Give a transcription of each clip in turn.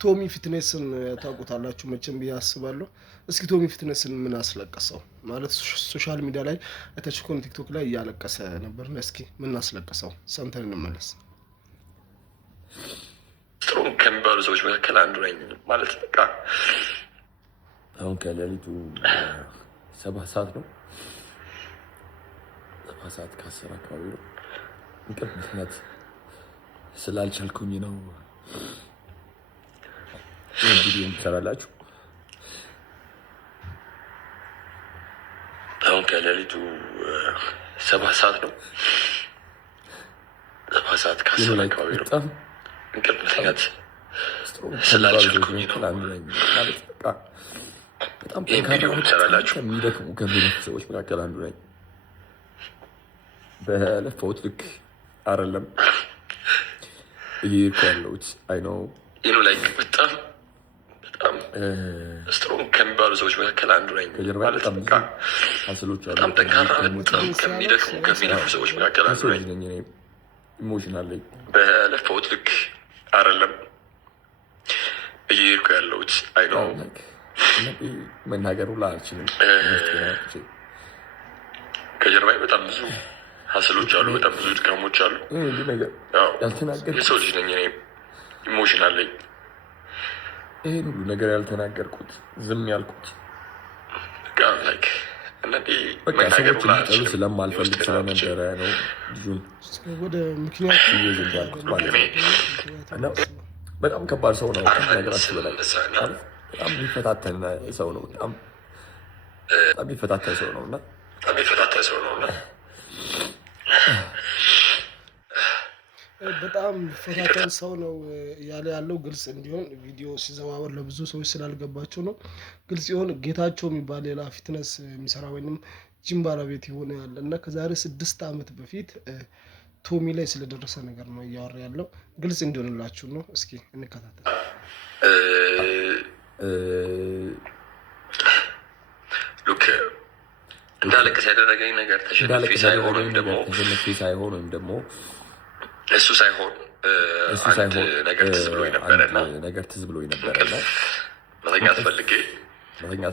ቶሚ ፊትነስን ታውቁታላችሁ መቼም ብዬ አስባለሁ። እስኪ ቶሚ ፊትነስን ምን አስለቀሰው? ማለት ሶሻል ሚዲያ ላይ አይታችሁ ከሆነ ቲክቶክ ላይ እያለቀሰ ነበርና እስኪ ምን አስለቀሰው ሰምተን እንመለስ። ጥሩ ከሚባሉ ሰዎች መካከል አንዱ ነኝ ማለት በቃ አሁን ከሌሊቱ 7 ሰዓት ነው። 7 ሰዓት ከ10 አካባቢ ነው። እንቅልፍ ምክንያት ስላልቻልኩኝ ነው ቪዲዮ የምሰራላችሁ። አሁን ከሌሊቱ 7 ሰዓት ነው። 7 ሰዓት ከ10 አካባቢ ነው። እንቅልፍ ምክንያት ስላልቻልኩኝ ነው ማለት በቃ በጣም ጠንካራ ከሚደክሙ ከሚለፉ ሰዎች መካከል አንዱ ነኝ። በለፈውት ልክ አይደለም እየሄድኩ ያለሁት። አይ ነው ላይክ በጣም ስትሮንግ ከሚባሉ ሰዎች መካከል አንዱ ነኝ ማለት በቃ በጣም ጠንካራ በጣም ከሚደክሙ ከሚለፉ ሰዎች መካከል አንዱ ነኝ። ኢሞሽናል በለፈውት ልክ አይደለም እየሄድኩ ያለሁት። አይ ነው መናገሩ ላልችልም ከጀርባዬ በጣም ብዙ ሀስሎች አሉ፣ በጣም ብዙ ድካሞች አሉ። የሰው ልጅ ነኝ እኔ፣ ኢሞሽናል ነኝ። ይህን ሁሉ ነገር ያልተናገርኩት ዝም ያልኩት ሰዎች እንዲጠሉ ስለማልፈልግ ስለነበረ ነው። ልጁን እየዝም ያልኩት ማለት ነው። በጣም ከባድ ሰው ነው። ነገራችሁ በላይ በጣም የሚፈታተን ሰው ነው። በጣም የሚፈታተን ሰው ነው እና በጣም ፈታተን ሰው ነው ያለ ያለው ግልጽ እንዲሆን ቪዲዮ ሲዘዋወር ለብዙ ሰዎች ስላልገባቸው ነው። ግልጽ ይሆን ጌታቸው የሚባል ሌላ ፊትነስ የሚሰራ ወይንም ጂም ባለቤት የሆነ ያለ እና ከዛሬ 6 ዓመት በፊት ቶሚ ላይ ስለደረሰ ነገር ነው እያወራ ያለው። ግልጽ እንዲሆንላችሁ ነው። እስኪ እንከታተል። ሉክ እንዳለቀስ ያደረገኝ ነገር ተሸንፌ ሳይሆን ወይም ደግሞ እሱ ሳይሆን አንድ ነገር ትዝ ብሎኝ ነበረና መተኛት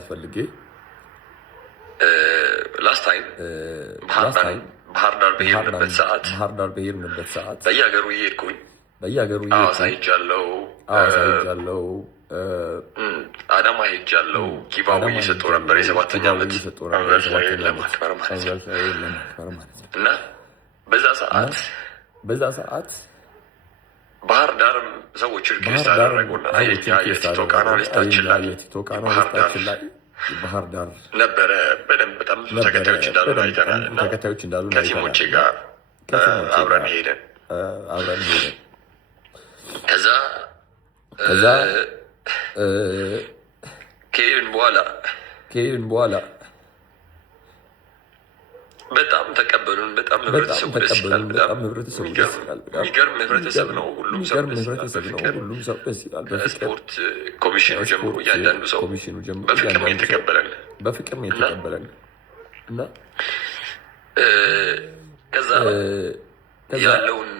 ፈልጌ ላስት ታይም ባህር ዳር በሄድንበት ሰዓት በየሀገሩ እየሄድኩኝ አሳይቻለሁ፣ አዳማ ሄጃለሁ። ጊቫዌ እየሰጠሁ ነበር የ7ኛ ዓመት ለማክበር ማለት ነው። እና በዛ ሰዓት ባህር ዳርም ሰዎች ሪኩዌስት አደረጉና የቲክቶክ አናሊስታችን ላይ ባህር ዳር ነበረ በደንብ በጣም ብዙ ተከታዮች እንዳሉ አይተናል። እና ከቲሞቼ ጋር አብረን ሄደን ከዛ ከሄድን በኋላ በጣም ተቀበሉን። በጣም ህብረተሰቡ ደስ ይላል። የሚገርም ህብረተሰብ ነው። ሁሉም ሰው ደስ ይላል። በስፖርት ኮሚሽኑ ጀምሮ እያንዳንዱ ሰው በፍቅር የተቀበለን እና ከዛ ያለውን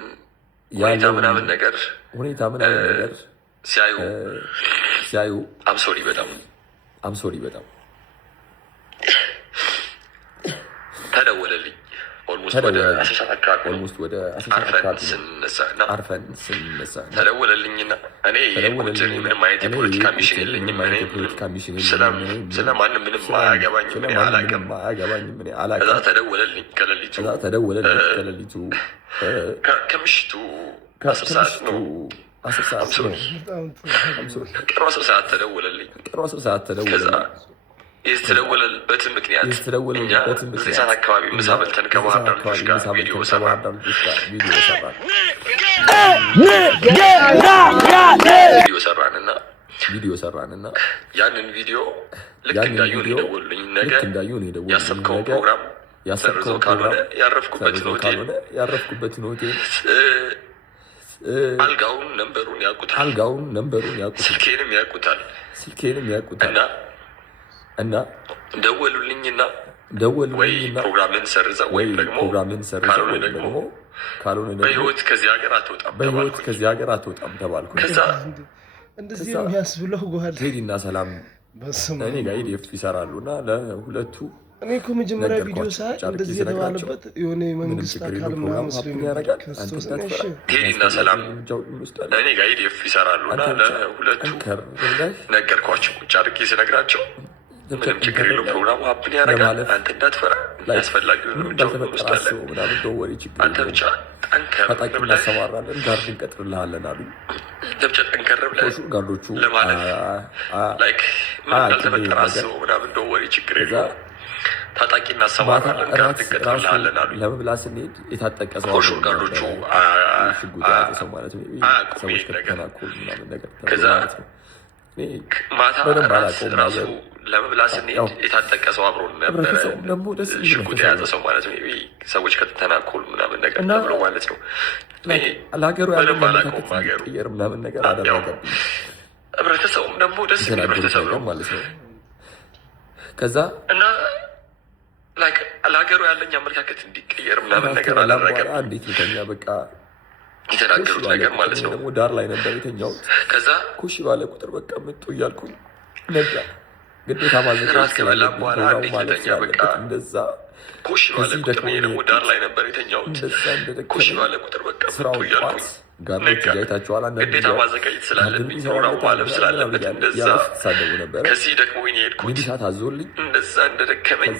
ሁኔታ ምናምን ነገር ሲያዩ አምሶሪ በጣም ተደወለልኝ። ኦልሞስት ወደ 10 ሰዓት አካባቢ አርፈን ስንነሳ ተደወለልኝና እኔ ምንም አይነት የፖለቲካ ሚሽን የለኝም። ስለማንም ምንም አያገባኝም። ከዛ ተደወለልኝ ከሌሊቱ ከምሽቱ 10 ሰዓት ነው። ቀኑ 10 ሰዓት ተደወለልኝ። ከዛ የተደወለበትን ምክንያት እኛ 9 ሰዓት አካባቢ ምሳ በልተን ከባህር ዳር ልጆች ጋር ቪዲዮ ሰራንና ያንን ቪዲዮ ልክ እንዳዩ ነው የደወሉልኝ። ነገ ያሰብከውን ፕሮግራም ሰርዘው ካልሆነ ያረፍኩበትን ሆቴል አልጋውን ነምበሩን ያውቁታል፣ ስልኬንም ያውቁታል። እና ደወሉልኝና ወይ ፕሮግራምን ሰርዘው ወይም ደግሞ ካልሆነ ደግሞ በህይወት ከዚህ ሀገር አትወጣም ተባልኩ። ከዛ እንደዚህ የሚያስብለው ጓድ ቴዲና ሰላም እኔ ጋር ኢዲኤፍ ይሰራሉ እና ለሁለቱ እኔ እኮ መጀመሪያ ቪዲዮ ሳይ እንደዚህ የተባለበት የሆነ የመንግስት አካል ምናምን ስለሚያደርጋል ቴዲና ሰላም እኔ ጋር ኢዲኤፍ ይሰራሉ እና ለሁለቱ ነገርኳቸው። ቁጭ አድርጌ ስነግራቸው ምንም ችግር የለው ፕሮግራሙ ሀፕን ያደርጋል፣ አንተ እንዳትፈራ ያስፈላጊውን እርምጃ እንወስዳለን፣ አንተ ብቻ ጠንከር ብለህ እናሰማራለን፣ ጋርድ እንቀጥርልሃለን አሉ። ብቻ ጠንከር ብለህ ጋርዶቹ ለማለት ላይክ ምን እንዳልተፈጠረ አስበው ምናምን ደው ወሬ ችግር የለው ታጣቂ እናሰማራለን፣ ጋርድ እንቀጥርልሃለን አሉ። ለመብላት ስንሄድ የታጠቀ ሰው ጋርዶቹ ሽጉጥ የያዘ ሰው ማለት ነው። ሰዎች ከተናኮሉ ምናምን ነገር ከዛ ማታ ራሱ ለመብላት ስንሄድ የታጠቀ ሰው አብሮን ነበረ፣ ሽጉጥ የያዘ ሰው ማለት ነው። ሰዎች ከተተናኮሉ ምናምን ነገር ተብሎ ማለት ነው። ለሀገሩ በደንብ አላውቀውም ሀገሩ ምናምን ነገር አደረገብኝ። ህብረተሰቡም ደግሞ ደስ የሚል ህብረተሰብ ነው ማለት ነው። ከዛ እና ለሀገሩ ያለኝ አመለካከት እንዲቀየር ምናምን ነገር አላደረገም። እንዴት የተኛ በቃ የተናገሩት ነገር ማለት ነው። ደግሞ ዳር ላይ ነበር የተኛሁት። ከዛ ኩሽ ባለ ቁጥር በቃ ምጡ እያልኩኝ ነጋ ግዴታ ራስ ከበላም በኋላ እንዴት ልተኛ በቃ እንደዛ ኩሽ ባለ ቁጥር ደግሞ ዳር ላይ ነበር የተኛሁት። ኩሽ ባለ ቁጥር በቃ ምጡ እያልኩኝ ግዴታ ማዘጋጀት ስላለብኝ ፕሮግራሙ ማለፍ ስላለበት እንደዛ ከዚህ ደግሞ የሄድኩት ሚሊሻ ታዞልኝ እንደዛ እንደደከመኝ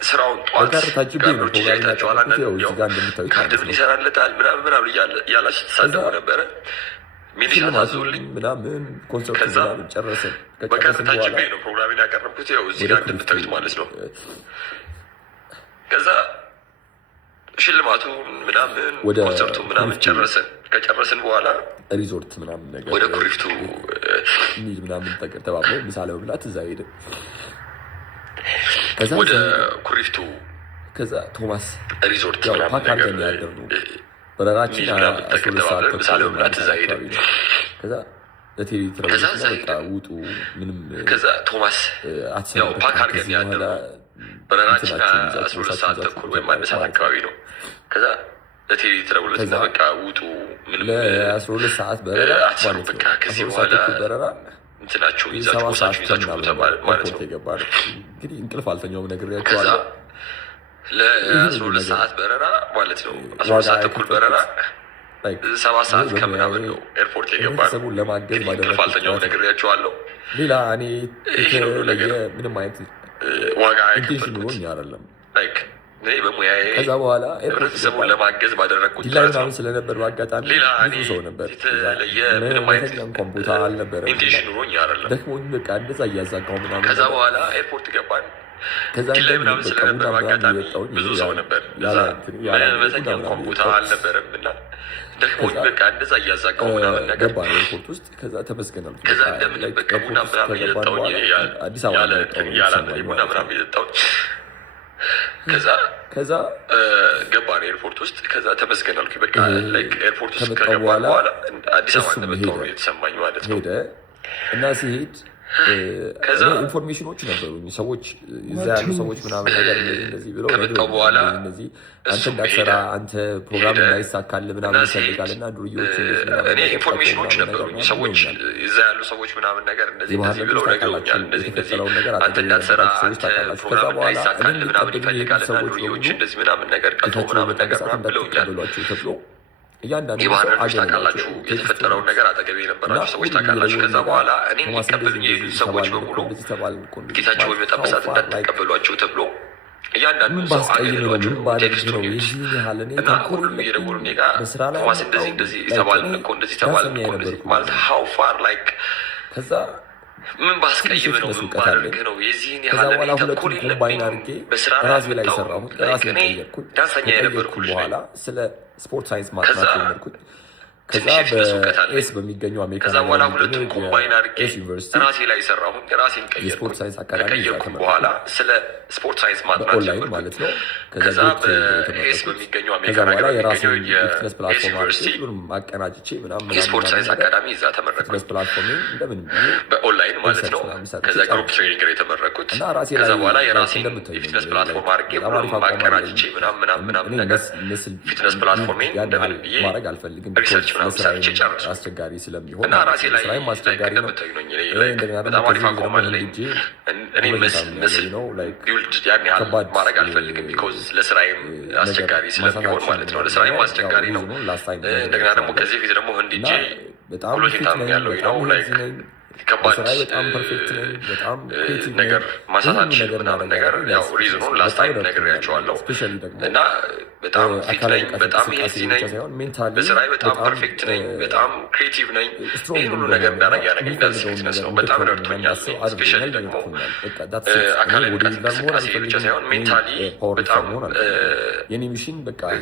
ስራውን ጠዋት ጋርዶች ይዛይታቸዋል። ጋርድ ምን ይሰራለታል ምናምን ምናምን እያላችሁ ተሳደቡ ነበረ። ሚሊሻ ታዞልኝ ምናምን ኮንሰርት ጨረስን። በጋርድ ታጅቤ ነው ፕሮግራሜን ያቀረብኩት ያው እዚህ ጋር እንደምታዩት ማለት ነው። ከዛ ሽልማቱ ምናምን ኮንሰርቱ ምናምን ጨረስን። ከጨረስን በኋላ ሪዞርት ምናምን ነገር ወደ ኩሪፍቱ ምናምን ተባብለው ምሳ ለመብላት እዛ ሄድን። ወደ ኩሪፍቱ ከዛ ቶማስ ሪዞርት ፓክ አድርገን ያደርነው በረራችን ምሳ ለመብላት እዛ ሄድን። ከዛ ለቴሌ በቃ ውጡ ምንም ከዛ ቶማስ ያው ፓክ አድርገን ያደርነው በረራችን 12 ሰዓት ተኩል ወይም 1 ሰዓት አካባቢ ነው። ከዛ ለቴሌ ተደውሎለት በቃ ውጡ ምንም ለ12 ሰዓት በረራ ማለት በቃ ከዚህ በኋላ በረራ እንትናችሁ ይዛችሁ ተባለ ማለት ነው። እንግዲህ እንቅልፍ አልተኛውም ነግሬያቸዋለሁ። ለ12 ሰዓት በረራ ማለት ነው። 12 ሰዓት ተኩል በረራ 7 ሰዓት ከምናምን ነው ኤርፖርት የገባነው። ለማገዝ እንቅልፍ አልተኛውም ነግሬያቸዋለሁ። ሌላ እኔ ምንም አይነት ዋጋ ኢንቴንሽን ኖሮኝ አይደለም። እኔ በሙያዬ ከዛ በኋላ ህብረተሰቡን ለማገዝ ባደረግኩት ዲላይን ስለነበር በአጋጣሚ ሌላ ብዙ ሰው ነበር። ምንም አይነት እንኳን ቦታ አልነበረም። ኢንቴንሽን ኖሮኝ አይደለም። ደክሞኝ በቃ እንደዛ እያዛጋው ምናምን። ከዛ በኋላ ኤርፖርት ገባን። ከዛ ዲላይ ምናምን ስለነበር በአጋጣሚ ብዙ ሰው ነበር። መተኛ እንኳን ቦታ አልነበረም እና ደክሞኝ በቃ እንደዛ እያዛጋው ምናምን ነገር ገባን ኤርፖርት ውስጥ። ከዛ ተመስገናል። ከዛ እንደምንም በቃ ቡና ምናምን እየጠጣሁኝ አዲስ አበባ ያለ ቡና ምናምን እየጠጣሁኝ ከዛ ገባን ኤርፖርት ውስጥ። ከዛ ተመስገን አልኩኝ በቃ ኤርፖርት ውስጥ ከገባን በኋላ አዲስ አበባ እንደመጣሁ ነው የተሰማኝ ማለት ነው። እና ሲሄድ ከዛ ኢንፎርሜሽኖች ነበሩኝ። ሰዎች እዛ ያሉ ሰዎች ምናምን ነገር እንደዚህ ብለው ከመጣሁ በኋላ እነዚህ አንተ እንዳትሰራ አንተ ፕሮግራም እንዳይሳካልህ ምናምን ይፈልጋል እና ዱርዬዎች እኔ ኢንፎርሜሽኖች ነበሩኝ። ሰዎች እዛ ያሉ ሰዎች ምናምን ነገር እንደዚህ ብለው ነግረውኛል። እንደዚህ አንተ እንዳትሰራ አንተ ፕሮግራም እንዳይሳካልህ ምናምን ይፈልጋል እና ዱርዬዎች እንደዚህ ምናምን ነገር ቀጥቶ ምናምን ነገር ብለውኛል። ተብሎ እያንዳንዱ የባህር ዳር ታውቃላችሁ፣ የተፈጠረውን ነገር አጠገቤ የነበራችሁ ሰዎች ታውቃላችሁ። ከዛ በኋላ እኔ የሚቀበሉኝ የሄዱ ሰዎች በሙሉ ጌታቸው በሚመጣበት ሰዓት እንዳትቀበሏቸው ተብሎ እያንዳንዱ ሰው አገለሏቸው። ቴክስቱ እና ሁሉም እየደወሉ እኔ ጋር ቶማስ እንደዚህ እንደዚህ ተባልን እኮ እንደዚህ ተባልን እኮ እንደዚህ ማለት ሀው ፋር ላይክ ከዛ ምን ባስቀይም ነው ምን ባደርግ ነው የዚህን ያህል እኔ ተንኮል የለብኝም። በስራ ላይ ሰራሁት እኔ ዳንሰኛ የነበርኩ ልጅ በኋላ ስለ ስፖርት ሳይንስ ማጥናት ጀመርኩኝ። ከዛ በኤስ በሚገኘው አሜሪካ ከዛ በኋላ ሁለቱም ኮምባይን አድርጌ ራሴ ላይ ሰራሁን። ራሴን የስፖርት ሳይንስ አካዳሚ ከቀየርኩ በኋላ ስለ ስፖርት ሳይንስ ማጥናት ጀመርኩ ማለት ነው። ከዛ በኤስ በሚገኘው አሜሪካ የሚገኘው የኤስ ዩኒቨርሲቲ አቀናጅቼ ምናምን የስፖርት ሳይንስ አካዳሚ እዛ ተመረቅኩ። ፕላትፎርም እንደምን በኦንላይን ግን ማለት ነው ከዛ ግሩፕ ትሬኒንግ የተመረኩት ከዛ በኋላ የራሴን የፊትነስ ፕላትፎርም አድርጌ ሁሉም አቀራጅቼ ምናምን ነገር ፊትነስ ፕላትፎርሜን እንደምን ብዬ ሪሰርች ምናምን ሰርቼ ጨረስኩ እና ራሴ ላይ እንደምታዩ ነው በጣም አሪፍ አቋም አለኝ። እኔ ምስል ቢውልድ ያን ያህል ማድረግ አልፈልግም ቢኮዝ ለስራዬም አስቸጋሪ ስለሚሆን ማለት ነው። ለስራዬም አስቸጋሪ ነው። እንደገና ደግሞ ከዚህ ፊት ደግሞ ህንድ ሄጄ ሁለቴም ያለው ነው ከባድ ነገር ማንሳት አልችልም ምናምን ነገር ያው ሪዝኑን ላስት ታይም ነግሬያቸዋለሁ እና በጣም ፊት ነኝ፣ በጣም ሄልዚ ነኝ፣ በስራዬ በጣም ፐርፌክት ነኝ፣ በጣም ክሬቲቭ ነኝ። ይህን ሁሉ ነገር እንዳደረግ ያደረገኝ ዳንስ ፊትነስ ነው። በጣም ረድቶኛል። ስፔሻሊ ደግሞ አካላዊ ብቃት እንቅስቃሴ ብቻ ሳይሆን ሜንታሊ በጣም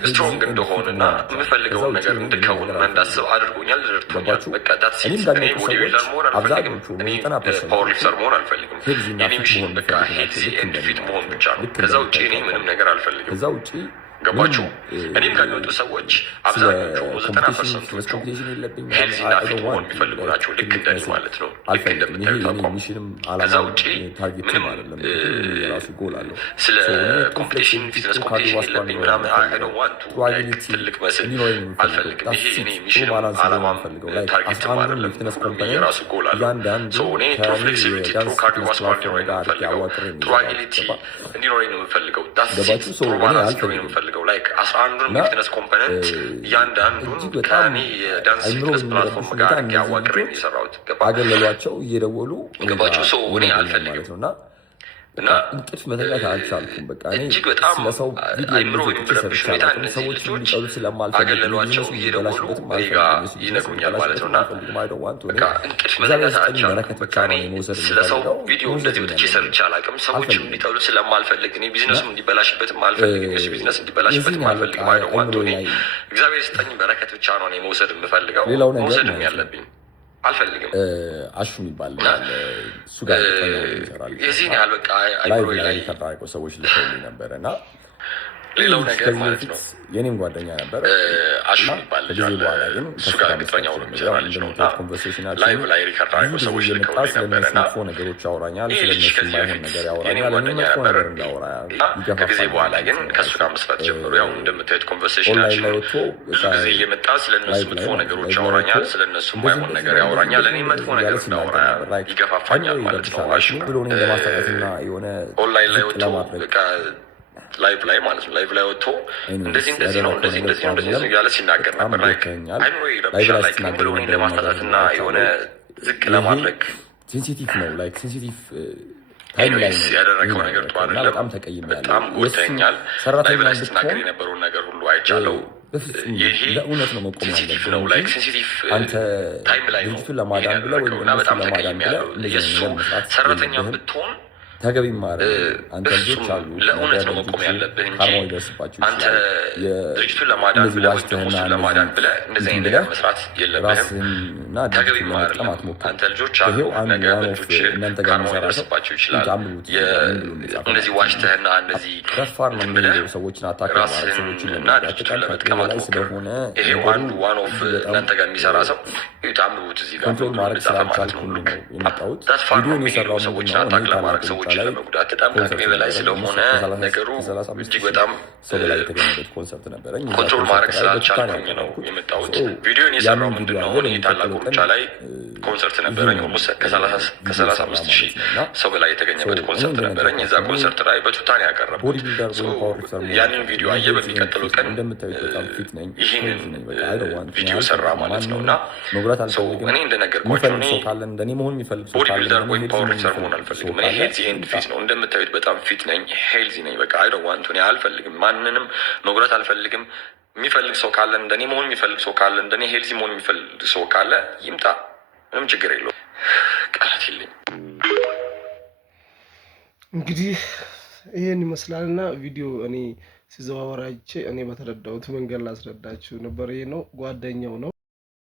ስትሮንግ እንደሆንና የምፈልገውን ነገር እንድከውንና እንዳስብ አድርጎኛል፣ ረድቶኛል። በቃ ዳት ሲት እኔ ቦዲ ቢልደር መሆን አልፈልግም፣ እኔ ፓወር ሊፍተር መሆን አልፈልግም። የኔ ሚሽን በቃ ሄልዚ ኤንድ ፊት መሆን ብቻ ነው። ከዛ ውጭ እኔ ምንም ነገር አልፈልግም። ገባችሁ? እኔም ከሚወጡ ሰዎች አብዛኞቹ 90% ሄልዚና ፊት መሆን የሚፈልጉ ናቸው። ልክ እንደኔ ማለት ነው። ልክ እንደምታዩት አቋም። ከዛ ውጭ ምንም ስለ ኮምፒቲሽን ፊትነስ ኮምፒቲሽን የለብኝ ምናምን ዋንቱ ትልቅ መስል አልፈልግም። ይሄ እኔ ሚሽንም አላማም ታርጌትም አይደለም። የራሱ ጎል አለው። እኔ ትሩ ፍሌክሲቢሊቲ፣ ትሩ ካርዲዮቫስኩላር እንዲኖረኝ ነው የምፈልገው። ትሩ አጊሊቲ እንዲኖረኝ ነው የምፈልገው። ጥሩ ባላንስ እንዲኖረኝ ነው የምፈልገው። ላይክ 11ዱን የፊትነስ ኮምፖነንት እያንዳንዱን ከእኔ የዳንስ ፊትነስ ፕላትፎርም ጋር ያዋቅሬ የሰራሁት አገለሏቸው እየደወሉ ገባቸው። ሰው እኔ አልፈልግም እና እንቅልፍ መተኛት አልቻልኩም። በቃ እጅግ በጣም አይምሮ የሚረብሽ ሁኔታ እነዚህ ልጆች አገለሏቸው እየደወሉ እኔ ጋ ይነግሩኛል ማለት ነው። እና በቃ እንቅልፍ መተኛት አልቻልኩም። በቃ እኔ ስለ ሰው ቪዲዮ እንደዚህ ወጥቼ ሰርቼ አላውቅም። ሰዎችም እንዲጠሉ ስለማልፈልግ እኔ ቢዝነሱም እንዲበላሽበትም አልፈልግም። የሱ ቢዝነስ እንዲበላሽበትም አልፈልግም። አይደዋንቱ እኔ እግዚአብሔር የሰጠኝ በረከት ብቻ ነው እኔ መውሰድ የምፈልገው መውሰድም ያለብኝ አልፈልግም። አሹ የሚባል እሱ ጋር የዚህን ያህል በቃ አይምሮ ላይ ሰዎች ልሰውልኝ ነበረ እና ሌላው ነገር ማለት ነው የኔም ጓደኛ ነበር አሹ የሚባል ልጅ አለ። እሱ ጋር ቅጥረኛ ሆኖ የሚሰራ ልጅ ነው እና ላይቭ ላይ ሪከርድ አድርጎ ሰዎች ልከውልኝ ነበረ እና ነገሮች ያወራኛል፣ ይህ ልጅ ከዚህ በፊት የኔም ጓደኛ ነበር። ከጊዜ በኋላ ግን ከእሱ ጋር መስራት ጀምሩ። ያው እንደምታዩት ኮንቨርሴሽናችን ብዙ ጊዜ እየመጣ ስለነሱ መጥፎ ነገሮች ያወራኛል፣ ስለነሱ የማይሆን ነገር ያወራኛል፣ እኔ መጥፎ ነገር እንዳወራ ይገፋፋኛል ማለት ነው። አሹ ኦንላይን ላይ ወጥቶ በቃ ላይቭ ላይ ማለት ነው። ላይቭ ላይ ወጥቶ እንደዚህ ነው እንደዚህ ነው እያለ ሲናገር ነበር። አይምሮ ይረብሻል። ላይክ ምን ብሎ እኔን ለማስታታት እና የሆነ ዝቅ ለማድረግ ሴንሲቲቭ ነው። ላይክ ሴንሲቲቭ ኤኒዌይስ ያደረገው ነገር ጥሩ አይደለም። በጣም ጎድተኛል። ላይቭ ላይ ስትናገር የነበረውን ነገር ሁሉ አይቻለው። ይሄ ሴንሲቲቭ ነው። ላይክ ሴንሲቲቭ ታይም ላይ ነው እና በጣም ተቀይሜያለሁ። የእሱ ሰራተኛም ብትሆን ተገቢ ማድረግ አንተ ልጆች አሉ ለእውነት ነው መቆም ያለብህ እንጂ አንተ ድርጅቱን ለማዳን ብለህ ወይ ደግሞ እሱን ለማዳን ብለህ እንደዚህ አይነት ነገር መስራት የለብህም። ተገቢ ማድረግ አንተ ልጆች አሉ ነገ ልጆች ካርማ ሊደርስባቸው ይችላል። እነዚህ ዋሽተህና እንደዚህ ብለህ ራስህንና ድርጅቱን ለመጥቀም አትሞክር። ይሄ ዋን ኦፍ እናንተ ጋር የሚሰራ ሰው አንብቡት። እዚህ ጋር ጻፈ ማለት ነው። ተስፋ ነው የሚሄዱ ሰዎችን አታክ ለማድረግ ሰዎች ለመጉዳት በጣም ከአቅሜ በላይ ስለሆነ ነገሩ እጅግ በጣም ኮንትሮል ማድረግ ስላልቻልኩኝ ነው የመጣሁት። ቪዲዮን የሰራው ምንድን ነው? እኔ ታላቁ ሩጫ ላይ ኮንሰርት ነበረኝ። ከ35,000 ሰው በላይ የተገኘበት ኮንሰርት ነበረኝ። የዛ ኮንሰርት ላይ በቱታን ያቀረብኩት ያንን ቪዲዮ አየ። በሚቀጥለው ቀን ይህንን ቪዲዮ ሰራ ማለት ነው። እና እኔ እንደነገርኳቸው ቦዲ ቢልደር ወይም ፓወር ሊፍተር መሆን አልፈልግም። እኔ ሄልዚ ኤንድ ፊት ነው እንደምታዩት፣ በጣም ፊት ነኝ፣ ሄልዚ ነኝ። በቃ አይ ዶንት ዋንት እኔ አልፈልግም፣ ማንንም መጉዳት አልፈልግም። የሚፈልግ ሰው ካለ እንደኔ መሆን የሚፈልግ ሰው ካለ እንደኔ ሄልዚ መሆን የሚፈልግ ሰው ካለ ይምጣ፣ ምንም ችግር የለውም። ቃላት የለኝም። እንግዲህ ይህን ይመስላልና ቪዲዮ እኔ ሲዘዋወራቼ እኔ በተረዳሁት መንገድ ላስረዳችሁ ነበር። ይሄ ነው ጓደኛው ነው።